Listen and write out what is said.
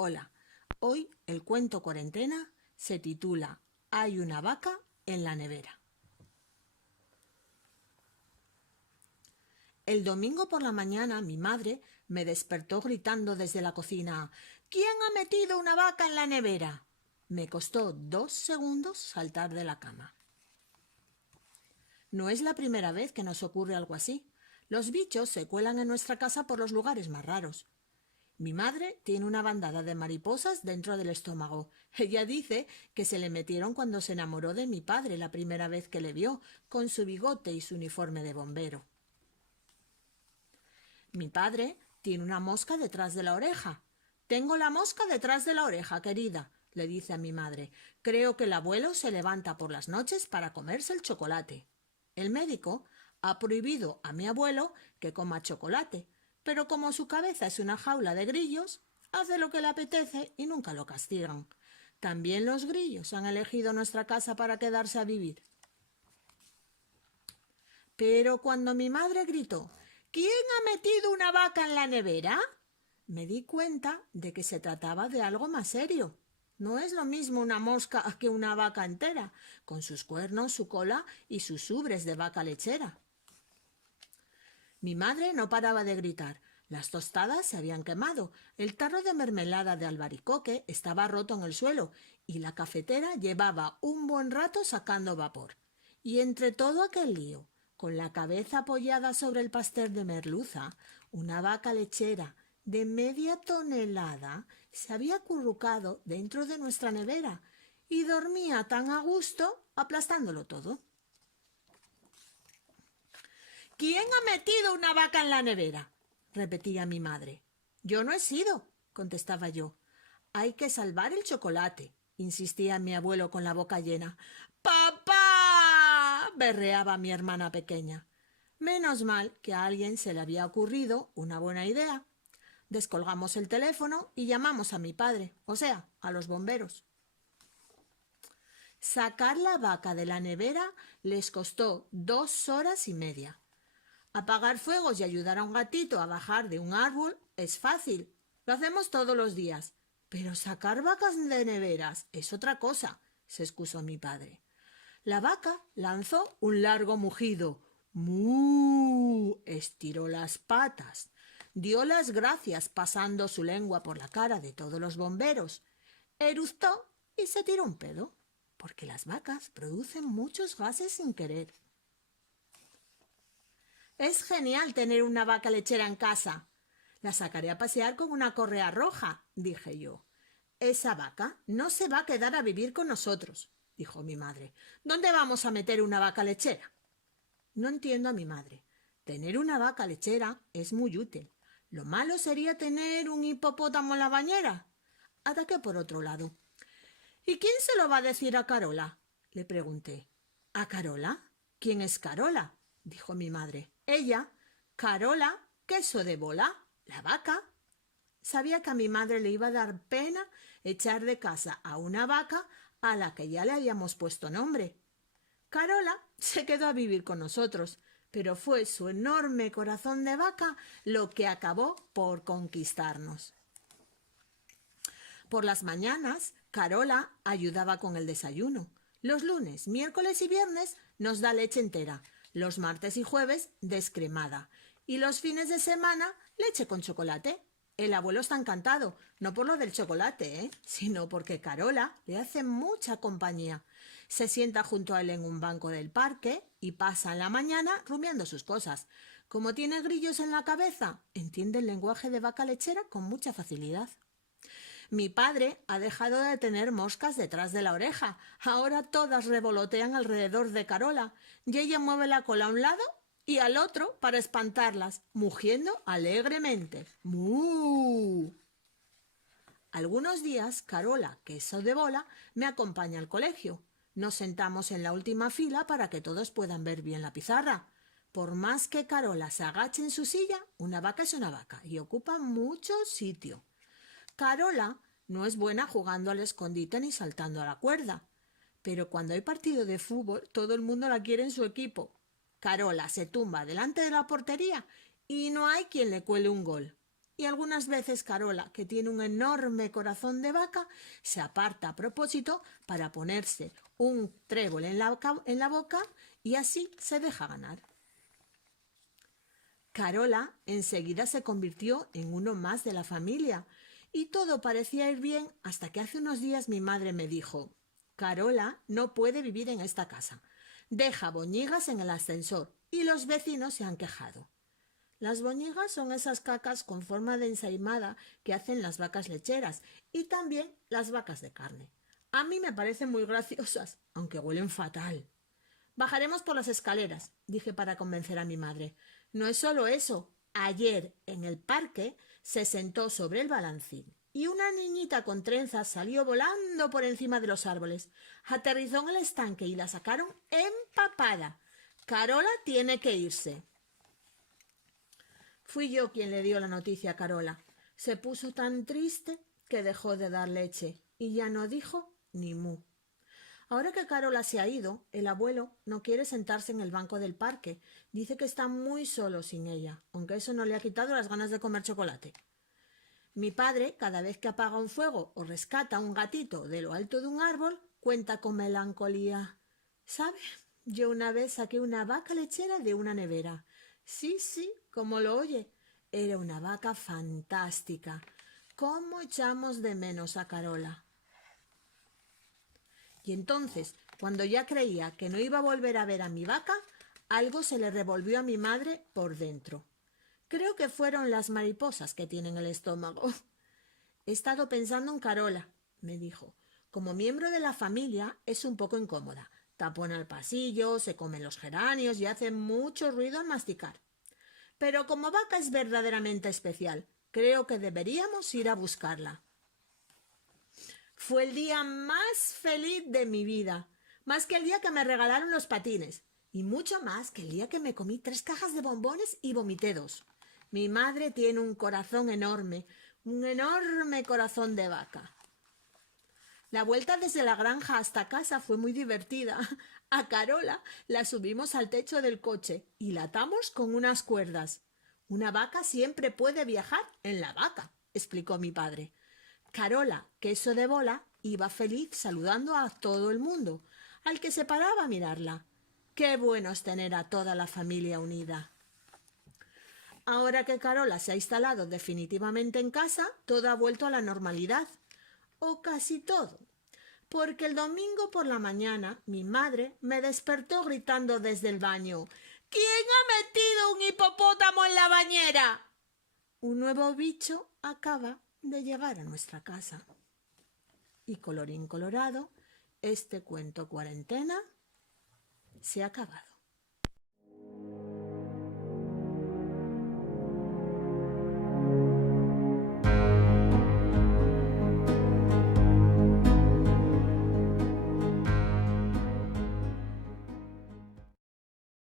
Hola, hoy el cuento cuarentena se titula Hay una vaca en la nevera. El domingo por la mañana mi madre me despertó gritando desde la cocina: ¿Quién ha metido una vaca en la nevera? Me costó 2 segundos saltar de la cama. No es la primera vez que nos ocurre algo así. Los bichos se cuelan en nuestra casa por los lugares más raros. Mi madre tiene una bandada de mariposas dentro del estómago. Ella dice que se le metieron cuando se enamoró de mi padre la primera vez que le vio, con su bigote y su uniforme de bombero. Mi padre tiene una mosca detrás de la oreja. Tengo la mosca detrás de la oreja, querida, le dice a mi madre. Creo que el abuelo se levanta por las noches para comerse el chocolate. El médico ha prohibido a mi abuelo que coma chocolate, pero como su cabeza es una jaula de grillos, hace lo que le apetece y nunca lo castigan. También los grillos han elegido nuestra casa para quedarse a vivir. Pero cuando mi madre gritó: ¿Quién ha metido una vaca en la nevera?, me di cuenta de que se trataba de algo más serio. No es lo mismo una mosca que una vaca entera, con sus cuernos, su cola y sus ubres de vaca lechera. Mi madre no paraba de gritar. Las tostadas se habían quemado, el tarro de mermelada de albaricoque estaba roto en el suelo y la cafetera llevaba un buen rato sacando vapor. Y entre todo aquel lío, con la cabeza apoyada sobre el pastel de merluza, una vaca lechera de media tonelada se había acurrucado dentro de nuestra nevera y dormía tan a gusto aplastándolo todo. ¿Quién ha metido una vaca en la nevera?, repetía mi madre. Yo no he sido, contestaba yo. Hay que salvar el chocolate, insistía mi abuelo con la boca llena. ¡Papá!, berreaba mi hermana pequeña. Menos mal que a alguien se le había ocurrido una buena idea. Descolgamos el teléfono y llamamos a mi padre, o sea, a los bomberos. Sacar la vaca de la nevera les costó 2 horas y media. Apagar fuegos y ayudar a un gatito a bajar de un árbol es fácil. Lo hacemos todos los días. Pero sacar vacas de neveras es otra cosa, se excusó mi padre. La vaca lanzó un largo mugido. ¡Mu! Estiró las patas. Dio las gracias pasando su lengua por la cara de todos los bomberos. Eructó y se tiró un pedo, porque las vacas producen muchos gases sin querer. Es genial tener una vaca lechera en casa. La sacaré a pasear con una correa roja, dije yo. Esa vaca no se va a quedar a vivir con nosotros, dijo mi madre. ¿Dónde vamos a meter una vaca lechera? No entiendo a mi madre. Tener una vaca lechera es muy útil. Lo malo sería tener un hipopótamo en la bañera. Ataqué por otro lado. ¿Y quién se lo va a decir a Carola?, le pregunté. ¿A Carola? ¿Quién es Carola?, dijo mi madre. Ella, Carola, queso de bola, la vaca. Sabía que a mi madre le iba a dar pena echar de casa a una vaca a la que ya le habíamos puesto nombre. Carola se quedó a vivir con nosotros, pero fue su enorme corazón de vaca lo que acabó por conquistarnos. Por las mañanas, Carola ayudaba con el desayuno. Los lunes, miércoles y viernes nos da leche entera. Los martes y jueves, descremada. Y los fines de semana, leche con chocolate. El abuelo está encantado, no por lo del chocolate, sino porque Carola le hace mucha compañía. Se sienta junto a él en un banco del parque y pasa la mañana rumiando sus cosas. Como tiene grillos en la cabeza, entiende el lenguaje de vaca lechera con mucha facilidad. Mi padre ha dejado de tener moscas detrás de la oreja. Ahora todas revolotean alrededor de Carola y ella mueve la cola a un lado y al otro para espantarlas, mugiendo alegremente. ¡Mu! Algunos días Carola, queso de bola, me acompaña al colegio. Nos sentamos en la última fila para que todos puedan ver bien la pizarra. Por más que Carola se agache en su silla, una vaca es una vaca y ocupa mucho sitio. Carola no es buena jugando al escondite ni saltando a la cuerda, pero cuando hay partido de fútbol todo el mundo la quiere en su equipo. Carola se tumba delante de la portería y no hay quien le cuele un gol. y algunas veces Carola, que tiene un enorme corazón de vaca, se aparta a propósito para ponerse un trébol en la boca y así se deja ganar. Carola enseguida se convirtió en uno más de la familia y todo parecía ir bien hasta que hace unos días mi madre me dijo: Carola no puede vivir en esta casa. Deja boñigas en el ascensor y los vecinos se han quejado. Las boñigas son esas cacas con forma de ensaimada que hacen las vacas lecheras y también las vacas de carne. A mí me parecen muy graciosas, aunque huelen fatal. Bajaremos por las escaleras, dije para convencer a mi madre. No es solo eso. Ayer, en el parque, se sentó sobre el balancín y una niñita con trenzas salió volando por encima de los árboles. Aterrizó en el estanque y la sacaron empapada. Carola tiene que irse. Fui yo quien le dio la noticia a Carola. Se puso tan triste que dejó de dar leche y ya no dijo ni mu. Ahora que Carola se ha ido, el abuelo no quiere sentarse en el banco del parque. Dice que está muy solo sin ella, aunque eso no le ha quitado las ganas de comer chocolate. Mi padre, cada vez que apaga un fuego o rescata a un gatito de lo alto de un árbol, cuenta con melancolía. ¿Sabe? Yo una vez saqué una vaca lechera de una nevera. Sí, como lo oye. Era una vaca fantástica. ¿Cómo echamos de menos a Carola? Y entonces, cuando ya creía que no iba a volver a ver a mi vaca, algo se le revolvió a mi madre por dentro. Creo que fueron las mariposas que tienen el estómago. He estado pensando en Carola, me dijo. Como miembro de la familia es un poco incómoda. Tapona el pasillo, se come los geranios y hace mucho ruido al masticar. Pero como vaca es verdaderamente especial. Creo que deberíamos ir a buscarla. Fue el día más feliz de mi vida, más que el día que me regalaron los patines, y mucho más que el día que me comí 3 cajas de bombones y vomité 2. Mi madre tiene un corazón enorme, un enorme corazón de vaca. La vuelta desde la granja hasta casa fue muy divertida. A Carola la subimos al techo del coche y la atamos con unas cuerdas. Una vaca siempre puede viajar en la vaca, explicó mi padre. Carola, queso de bola, iba feliz saludando a todo el mundo, al que se paraba a mirarla. Qué bueno es tener a toda la familia unida. Ahora que Carola se ha instalado definitivamente en casa, todo ha vuelto a la normalidad. O casi todo. Porque el domingo por la mañana mi madre me despertó gritando desde el baño: ¿Quién ha metido un hipopótamo en la bañera? Un nuevo bicho acaba de llegar a nuestra casa. Y colorín colorado, este cuento cuarentena se ha acabado.